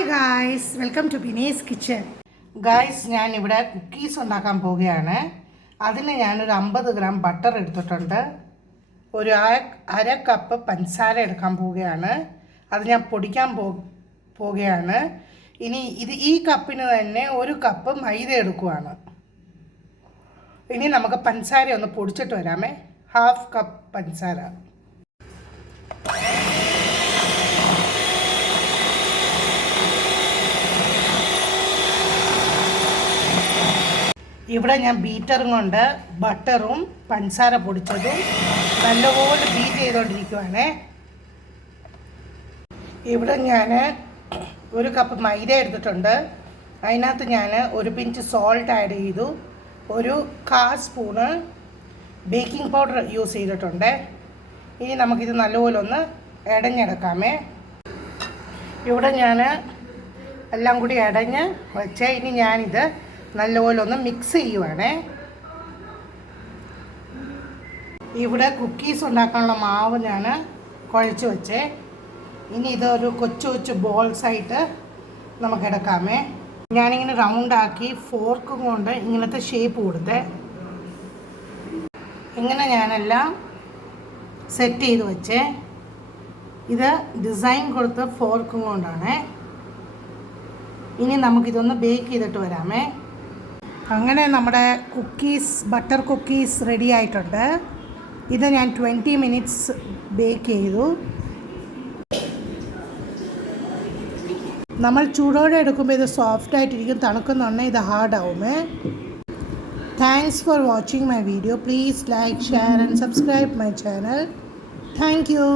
Hi guys, welcome to Bini's kitchen. Guys, ഞാനിവിടെ cookies ഉണ്ടാക്കാൻ പോവുകയാണ്. അതിന് ഞാനൊരു 50 ഗ്രാം ബട്ടർ എടുത്തിട്ടുണ്ട്. ഒരു അര കപ്പ് പഞ്ചസാര എടുക്കാൻ പോവുകയാണ്. അത് ഞാൻ പൊടിക്കാൻ പോവുകയാണ്. ഇനി ഈ കപ്പിന് തന്നെ 1 കപ്പ് മൈദ എടുക്കുവാണ്. ഇനി നമുക്ക് പഞ്ചസാര ഒന്ന് പൊടിച്ചിട്ട് വരാമേ. 1/2 കപ്പ് പഞ്ചസാര. ഇവിടെ ഞാൻ ബീറ്ററും കൊണ്ട് ബട്ടറും പഞ്ചസാര പൊടിച്ചതും നല്ലപോലെ ബീറ്റ് ചെയ്തുകൊണ്ടിരിക്കുവാണ്. ഇവിടെ ഞാൻ 1 കപ്പ് മൈദ എടുത്തിട്ടുണ്ട്. അതിനകത്ത് ഞാൻ 1 പിഞ്ച് സോൾട്ട് ആഡ് ചെയ്തു. 1/4 സ്പൂണ് ബേക്കിംഗ് പൗഡർ യൂസ് ചെയ്തിട്ടുണ്ട്. ഇനി നമുക്കിത് നല്ലപോലെ ഒന്ന് ഇടഞ്ഞെടുക്കാമേ. ഇവിടെ ഞാൻ എല്ലാം കൂടി ഇടഞ്ഞ് വെച്ച് ഇനി ഞാനിത് നല്ലപോലെ ഒന്ന് മിക്സ് ചെയ്യുവാണേ. ഇവിടെ കുക്കീസ് ഉണ്ടാക്കാനുള്ള മാവ് ഞാൻ കുഴച്ച് വെച്ചേ. ഇനി ഇതൊരു കൊച്ചു ബോൾസായിട്ട് നമുക്ക് എടുക്കാമേ. ഞാനിങ്ങനെ റൗണ്ടാക്കി ഫോർക്കും കൊണ്ട് ഇങ്ങനത്തെ ഷേപ്പ് കൊടുത്തേ. ഇങ്ങനെ ഞാനെല്ലാം സെറ്റ് ചെയ്ത് വെച്ചേ. ഇത് ഡിസൈൻ കൊടുത്ത ഫോർക്കും കൊണ്ടാണേ. ഇനി നമുക്കിതൊന്ന് ബേക്ക് ചെയ്തിട്ട് വരാമേ. അങ്ങനെ നമ്മുടെ ബട്ടർ കുക്കീസ് റെഡി ആയിട്ടുണ്ട്. ഇത് ഞാൻ 20 മിനിറ്റ്സ് ബേക്ക് ചെയ്തു. നമ്മൾ ചൂടോടെ എടുക്കുമ്പോൾ ഇത് സോഫ്റ്റ് ആയിട്ടിരിക്കും. തണുക്കുന്നുണ്ടെങ്കിൽ ഇത് ഹാർഡാവുമേ. Thanks for watching my video. Please like, share and subscribe my channel. Thank U.